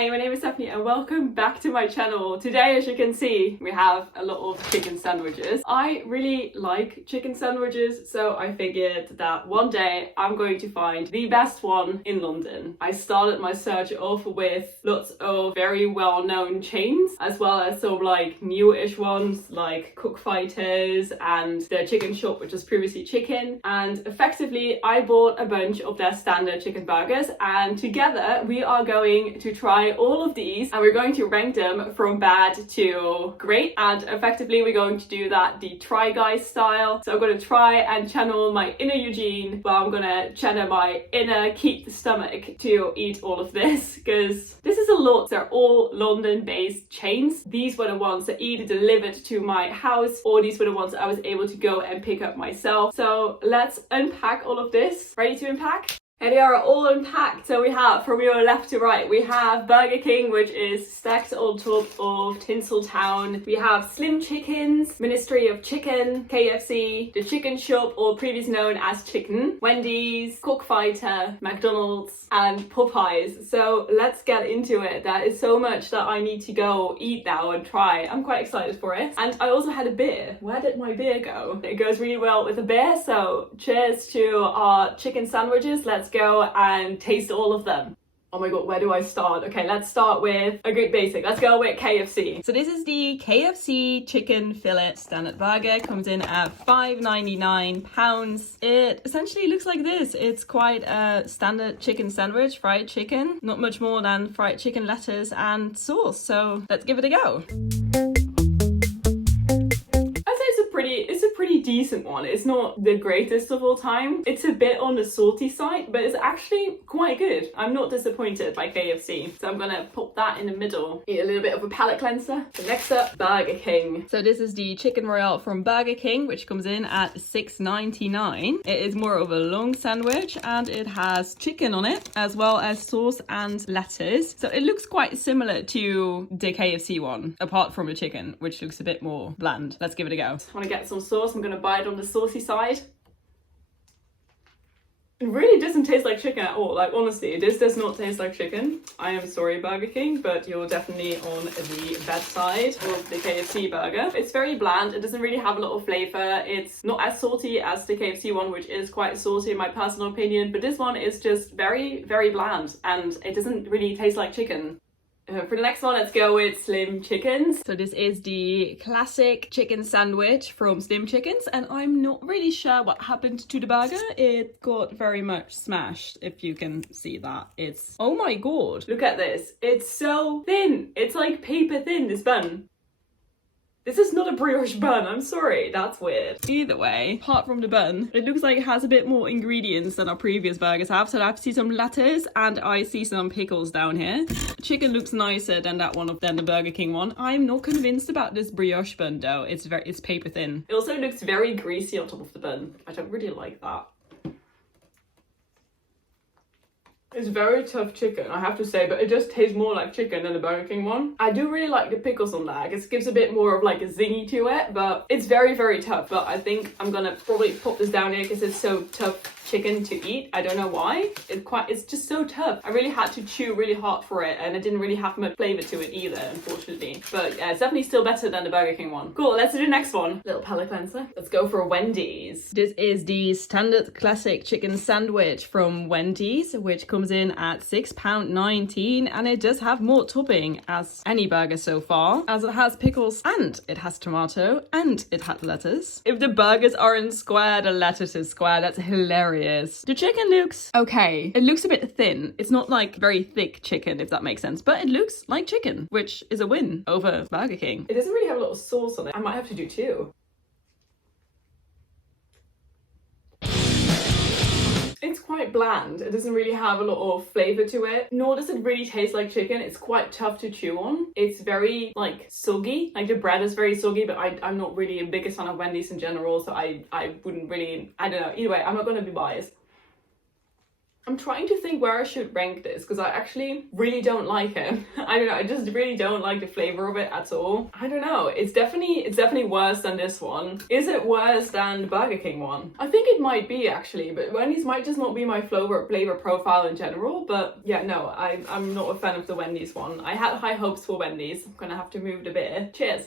Hi, my name is Stephanie and welcome back to my channel. Today, as you can see, we have a lot of chicken sandwiches. I really like chicken sandwiches, so I figured that one day I'm going to find the best one in London. I started my search off with lots of very well-known chains, as well as some like newish ones like Coqfighters and their chicken shop, which was previously chicken. And effectively, I bought a bunch of their standard chicken burgers, and together we are going to try all of these and we're going to rank them from bad to great. And effectively we're going to do that the Try Guys style. So I'm going to try and channel my inner Eugene, but I'm going to channel my inner Keep the Stomach to eat all of this, because this is a lot. They're all London based chains. These were the ones that either delivered to my house or these were the ones that I was able to go and pick up myself. So let's unpack all of this. Ready to unpack? And they are all unpacked. So we have, from your left to right, we have Burger King, which is stacked on top of Tinseltown. We have Slim Chickens, Ministry of Chicken, KFC, The Chicken Shop, or previously known as Chicken, Wendys, Coqfighter, McDonald's, and Poppeyes. So let's get into it. There is so much that I need to go eat now and try. I'm quite excited for it. And I also had a beer. Where did my beer go? It goes really well with a beer. So cheers to our chicken sandwiches. Let's go and taste all of them. Oh my god, where do I start? Okay, let's start with a good basic. Let's go with KFC. So this is the KFC chicken fillet standard burger. Comes in at £5.99. It essentially looks like this. It's quite a standard chicken sandwich, fried chicken. Not much more than fried chicken, lettuce and sauce. So let's give it a go. It's a pretty decent one. It's not the greatest of all time. It's a bit on the salty side, but it's actually quite good. I'm not disappointed by KFC. So I'm gonna pop that in the middle. Eat a little bit of a palate cleanser. So next up, Burger King. So this is the Chicken Royale from Burger King, which comes in at £6.99. It is more of a long sandwich and it has chicken on it, as well as sauce and lettuce. So it looks quite similar to the KFC one, apart from the chicken, which looks a bit more bland. Let's give it a go. I want to get some sauce. I'm going to bite on the saucy side. It really doesn't taste like chicken at all. Like, honestly, this does not taste like chicken. I am sorry, Burger King, but you're definitely on the bad side of the KFC burger. It's very bland. It doesn't really have a lot of flavor. It's not as salty as the KFC one, which is quite salty in my personal opinion, but this one is just very, very bland and it doesn't really taste like chicken. For the next one, let's go with Slim Chickens. So this is the classic chicken sandwich from Slim Chickens, and I'm not really sure what happened to the burger. It got very much smashed, if you can see that. It's, oh my god, look at this. It's so thin. It's like paper thin, this bun. This is not a brioche bun, I'm sorry, that's weird. Either way, apart from the bun, it looks like it has a bit more ingredients than our previous burgers have. So I see some lettuce and I see some pickles down here. Chicken looks nicer than that one, than the Burger King one. I'm not convinced about this brioche bun though. It's paper thin. It also looks very greasy on top of the bun. I don't really like that. It's very tough chicken, I have to say, but it just tastes more like chicken than the Burger King one. I do really like the pickles on that. It gives a bit more of like a zingy to it, but it's very, very tough. But I think I'm gonna probably pop this down here because it's so tough chicken to eat. I don't know why. It's just so tough. I really had to chew really hard for it and it didn't really have much flavor to it either, unfortunately. But yeah, it's definitely still better than the Burger King one. Cool, let's do the next one. Little palate cleanser. Let's go for Wendys. This is the standard classic chicken sandwich from Wendys, which comes in at £6.19, and it does have more topping as any burger so far, as it has pickles and it has tomato and it has lettuce. If the burgers aren't square, the lettuce is square. That's hilarious. The chicken looks okay. It looks a bit thin. It's not like very thick chicken, if that makes sense, but it looks like chicken, which is a win over Burger King. It doesn't really have a lot of sauce on it. I might have to do two. It's quite bland. It doesn't really have a lot of flavor to it, nor does it really taste like chicken. It's quite tough to chew on. It's very like soggy, like the bread is very soggy, but I'm not really a biggest fan of Wendys in general, so I wouldn't really, I don't know. Either way, I'm not going to be biased. I'm trying to think where I should rank this because I actually really don't like it. I don't know, I just really don't like the flavor of it at all. I don't know, it's definitely worse than this one. Is it worse than the Burger King one? I think it might be actually, but Wendy's might just not be my flavor profile in general. But yeah, no, I'm not a fan of the Wendy's one. I had high hopes for Wendy's. I'm gonna have to move the beer. Cheers.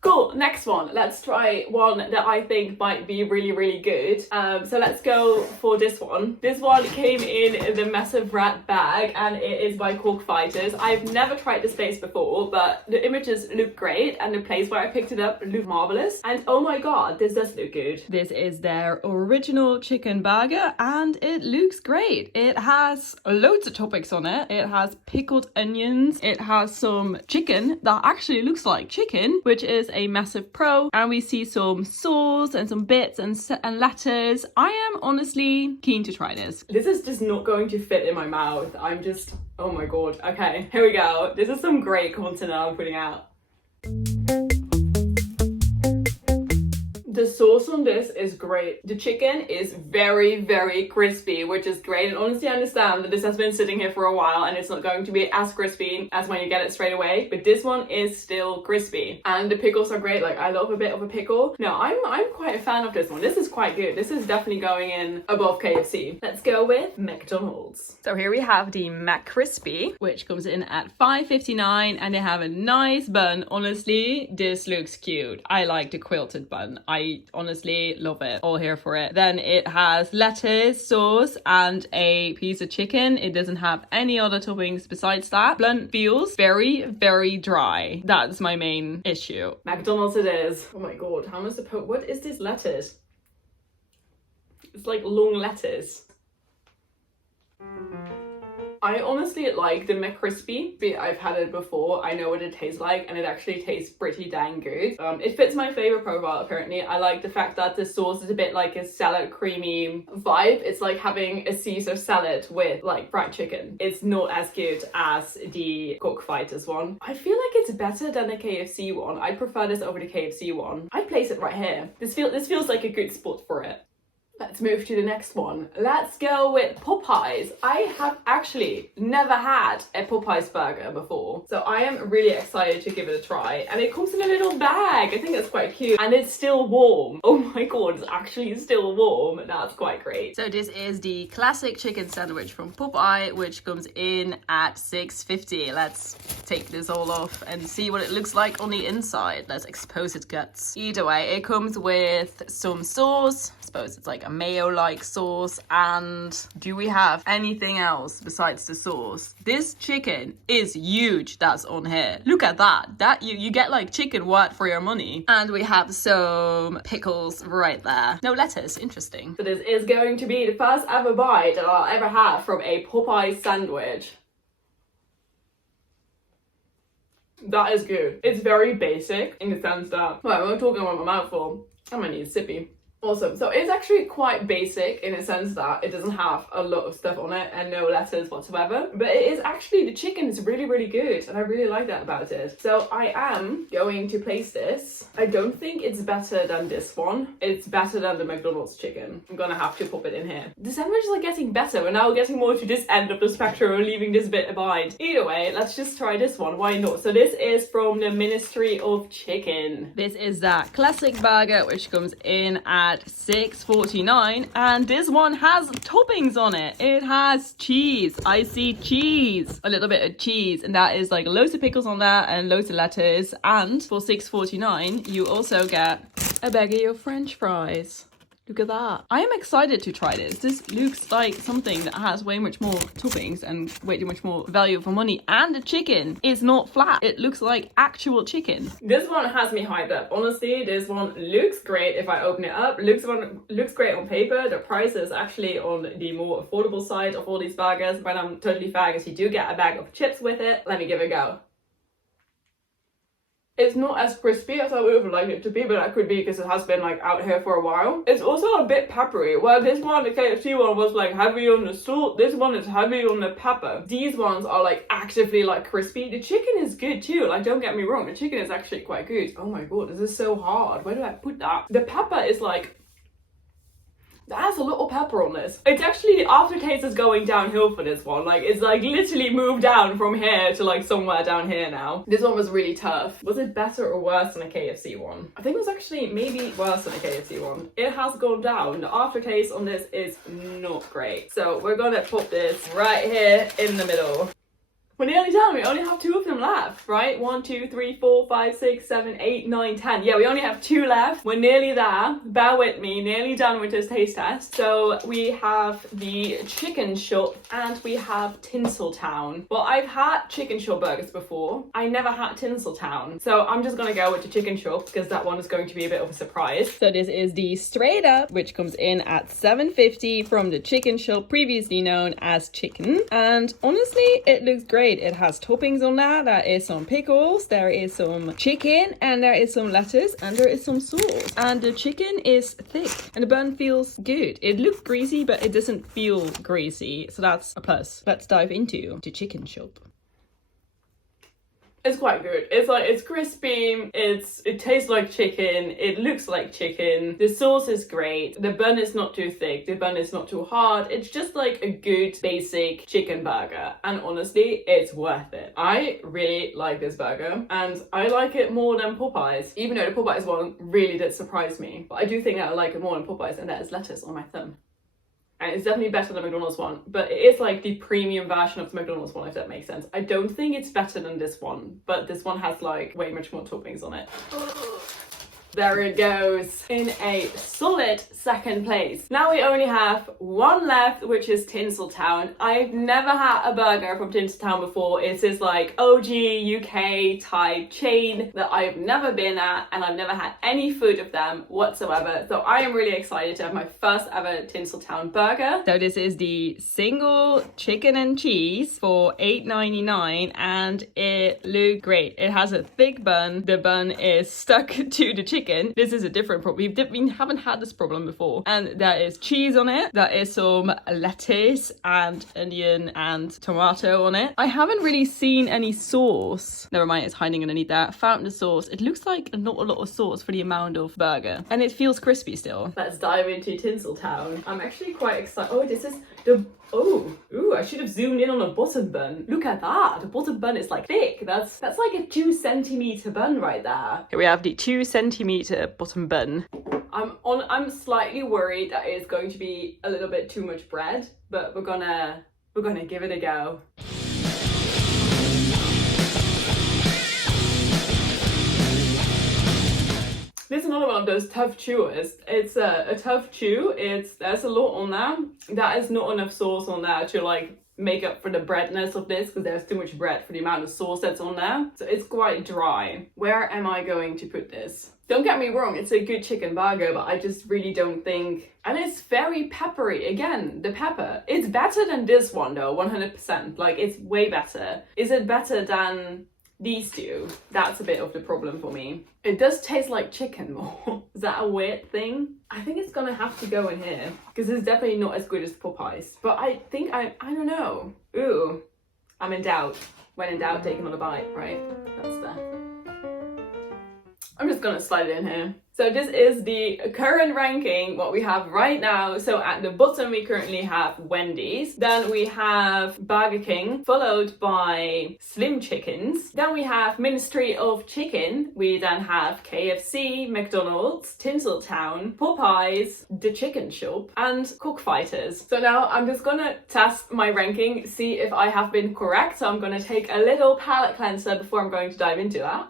Cool, next one. Let's try one that I think might be really good. So let's go for this one. This one came in the massive red bag and it is by Coqfighters. I've never tried this place before, but the images look great and the place where I picked it up looked marvelous. And oh my god, this does look good. This is their original chicken burger and it looks great. It has loads of toppings on it. It has pickled onions. It has some chicken that actually looks like chicken, which is a massive pro, and we see some sauce and some bits and lettuce. I am honestly keen to try this. This is just not going to fit in my mouth. I'm just, oh my god. Okay, here we go. This is some great content that I'm putting out. The sauce on this is great. The chicken is very crispy, which is great. And honestly, I understand that this has been sitting here for a while and it's not going to be as crispy as when you get it straight away. But this one is still crispy. And the pickles are great. Like, I love a bit of a pickle. No, I'm quite a fan of this one. This is quite good. This is definitely going in above KFC. Let's go with McDonald's. So here we have the McCrispy, which comes in at $5.59 and they have a nice bun. Honestly, this looks cute. I like the quilted bun. I honestly love it. All here for it. Then it has lettuce, sauce, and a piece of chicken. It doesn't have any other toppings besides that. Blunt feels very dry. That's my main issue. McDonald's it is. Oh my god, how am I supposed... What is this lettuce? It's like long lettuce. I honestly like the McCrispy. I've had it before. I know what it tastes like and it actually tastes pretty dang good. It fits my flavor profile apparently. I like the fact that the sauce is a bit like a salad creamy vibe. It's like having a Caesar salad with like fried chicken. It's not as good as the Coqfighters one. I feel like it's better than the KFC one. I prefer this over the KFC one. I'd place it right here. This feels like a good spot for it. Let's move to the next one. Let's go with Poppeyes. I have actually never had a Poppeyes burger before, so I am really excited to give it a try. And it comes in a little bag. I think that's quite cute. And it's still warm. Oh my god, it's actually still warm. That's quite great. So this is the classic chicken sandwich from Popeye, which comes in at $6.50. Let's take this all off and see what it looks like on the inside. Let's expose its guts. Either way, it comes with some sauce. I suppose it's like a mayo-like sauce. And do we have anything else besides the sauce? This chicken is huge that's on here. Look at that. You get like chicken worth for your money. And we have some pickles right there. No lettuce. Interesting. So this is going to be the first ever bite that I'll ever have from a Popeye sandwich. That is good. It's very basic in the sense that, well, I'm talking about my mouthful. I'm gonna need a sippy. Awesome. So it's actually quite basic in the sense that it doesn't have a lot of stuff on it and no lettuce whatsoever. But it is actually, the chicken is really good and I really like that about it. So I am going to place this. I don't think it's better than this one. It's better than the McDonald's chicken. I'm gonna have to pop it in here. The sandwiches are getting better. We're now getting more to this end of the spectrum and leaving this bit behind. Either way, let's just try this one. Why not? So this is from the Ministry of Chicken. This is that classic burger which comes in at $6.49 and this one has toppings on it. It has cheese. I see cheese. A little bit of cheese and that is like loads of pickles on that and loads of lettuce. And for $6.49 you also get a baggie of French fries. Look at that. I am excited to try this. This looks like something that has way much more toppings and way too much more value for money. And the chicken is not flat. It looks like actual chicken. This one has me hyped up. Honestly, this one looks great if I open it up. Looks great on paper. The price is actually on the more affordable side of all these burgers. But I'm totally fair because you do get a bag of chips with it. Let me give it a go. It's not as crispy as I would have liked it to be, but that could be because it has been like out here for a while. It's also a bit peppery. Well, this one, the KFC one, was like heavy on the salt. This one is heavy on the pepper. These ones are like actively like crispy. The chicken is good too. Like, don't get me wrong. The chicken is actually quite good. Oh my god, this is so hard. Where do I put that? The pepper is like That's a lot of pepper on this. It's actually, the aftertaste is going downhill for this one. Like, it's like literally moved down from here to like somewhere down here now. This one was really tough. Was it better or worse than a KFC one? I think it was actually maybe worse than a KFC one. It has gone down. The aftertaste on this is not great. So we're gonna put this right here in the middle. We're nearly done. We only have 2 of them left, right? 1, 2, 3, 4, 5, 6, 7, 8, 9, 10. Yeah, we only have 2 left. We're nearly there. Bear with me. Nearly done with this taste test. So we have the chicken shop and we have Tinseltown. Well, I've had chicken shop burgers before. I never had Tinseltown. So I'm just gonna go with the chicken shop because that one is going to be a bit of a surprise. So this is the straight up, which comes in at $7.50 from the chicken shop, previously known as Chicken. And honestly, it looks great. It has toppings on that. There is some pickles, there is some chicken, and there is some lettuce, and there is some sauce. And the chicken is thick, and the bun feels good. It looks greasy, but it doesn't feel greasy, so that's a plus. Let's dive into the chicken shop. It's quite good. It's like, it's crispy, it tastes like chicken, it looks like chicken, the sauce is great, the bun is not too thick, the bun is not too hard, it's just like a good basic chicken burger, and honestly, it's worth it. I really like this burger, and I like it more than Popeye's, even though the Popeye's one really did surprise me, but I do think that I like it more than Popeye's, and that is lettuce on my thumb. And it's definitely better than the McDonald's one, but it is like the premium version of the McDonald's one, if that makes sense. I don't think it's better than this one, but this one has like way much more toppings on it. There it goes, in a solid second place. Now we only have 1 left, which is Tinseltown. I've never had a burger from Tinseltown before. It's this like OG UK type chain that I've never been at, and I've never had any food of them whatsoever. So I am really excited to have my first ever Tinseltown burger. So this is the single chicken and cheese for $8.99, and it looks great. It has a thick bun. The bun is stuck to the chicken. This is a different problem. We haven't had this problem before. And there is cheese on it. There is some lettuce and onion and tomato on it. I haven't really seen any sauce. Never mind, it's hiding underneath that. Found the sauce. It looks like not a lot of sauce for the amount of burger. And it feels crispy still. Let's dive into Tinseltown. I'm actually quite excited. Oh, this is the... I should have zoomed in on the bottom bun. Look at that. The bottom bun is like thick. That's like a 2 centimeter bun right there. Here we have the 2 centimeter bottom bun. I'm slightly worried that it's going to be a little bit too much bread, but we're gonna give it a go. This is another one of those tough chewers. It's a tough chew. There's a lot on there. That is not enough sauce on there to like make up for the breadness of this, because there's too much bread for the amount of sauce that's on there. So it's quite dry. Where am I going to put this? Don't get me wrong, it's a good chicken burger, but I just really don't think... And it's very peppery. Again, the pepper. It's better than this one though, 100%. Like, it's way better. Is it better than these two? That's a bit of the problem for me. It does taste like chicken more. Is that a weird thing? I think it's gonna have to go in here, because it's definitely not as good as Popeye's. But I think I don't know. Ooh, I'm in doubt. When in doubt, take another bite, right? That's the... I'm just gonna slide it in here. So this is the current ranking, what we have right now. So at the bottom, we currently have Wendys. Then we have Burger King, followed by Slim Chickens. Then we have Ministry of Chicken. We then have KFC, McDonald's, Tinseltown, Popeye's, The Chicken Shop, and Coqfighters. So now I'm just gonna test my ranking, see if I have been correct. So I'm gonna take a little palate cleanser before I'm going to dive into that.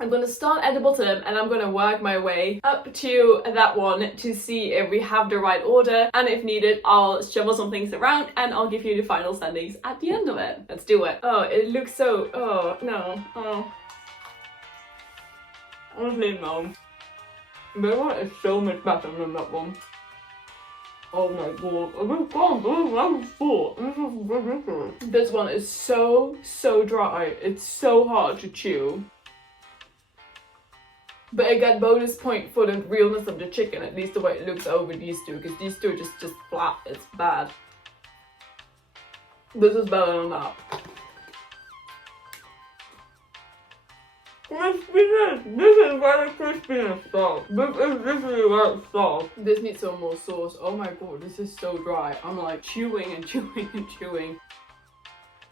I'm going to start at the bottom and I'm going to work my way up to that one to see if we have the right order, and if needed I'll shuffle some things around and I'll give you the final standings at the end of it. Let's do it. Oh, it looks so... oh, no. Oh. Honestly, no. That one is so much better than that one. Oh my god, I'm full. This is ridiculous. This one is so dry. It's so hard to chew. But I got bonus point for the realness of the chicken, at least the way it looks over these two, because these two are just flat. It's bad. This is better than that. Crispiness! This is where the crispiness starts. This is literally where it starts. This needs some more sauce. Oh my god, this is so dry. I'm like chewing and chewing and chewing.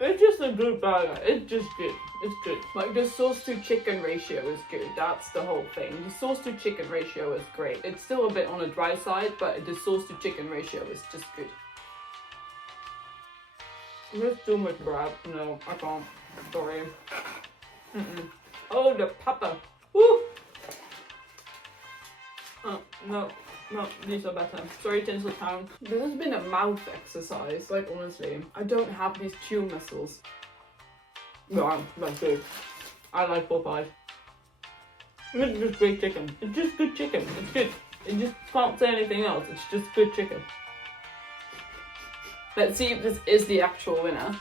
It's just a good burger. It's just good. It's good. Like the sauce to chicken ratio is good. That's the whole thing. The sauce to chicken ratio is great. It's still a bit on the dry side, but the sauce to chicken ratio is just good. There's too much bread. No, I can't. Sorry. Oh, the pepper. Woo! Oh, no. No, these are better. Sorry, Tinseltown. This has been a mouth exercise, like honestly. I don't have these chew muscles. Wow, that's good. I like Poppeye. It's just great chicken. It's just good chicken. It's good. You just can't say anything else. It's just good chicken. Let's see if this is the actual winner.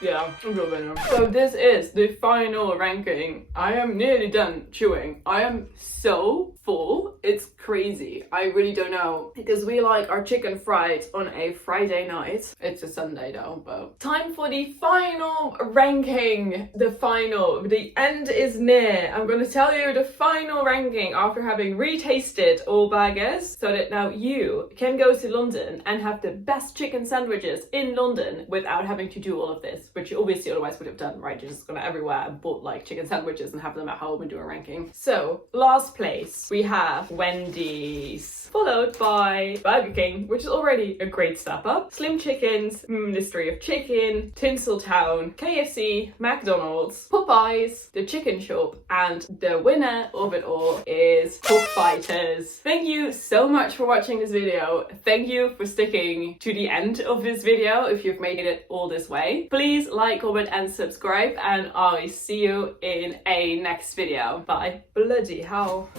Yeah, I'm the winner. So this is the final ranking. I am nearly done chewing. I am so full. It's crazy. I really don't know. Because we like our chicken fried on a Friday night. It's a Sunday though, but... Time for the final ranking. The end is near. I'm gonna tell you the final ranking after having retasted all burgers. So that now you can go to London and have the best chicken sandwiches in London without having to do all of this. Which you obviously otherwise would have done, right? You're just gonna everywhere and bought like chicken sandwiches and have them at home and do a ranking. So, last place, we have Wendys, followed by Burger King, which is already a great step up, Slim Chickens, Ministry of Chicken, Tinseltown, KFC, McDonald's, Poppeyes, The Chicken Shop, and the winner of it all is Coqfighters. Thank you so much for watching this video. Thank you for sticking to the end of this video if you've made it all this way. Please like, comment and subscribe, and I'll see you in a next video. Bye. Bloody hell.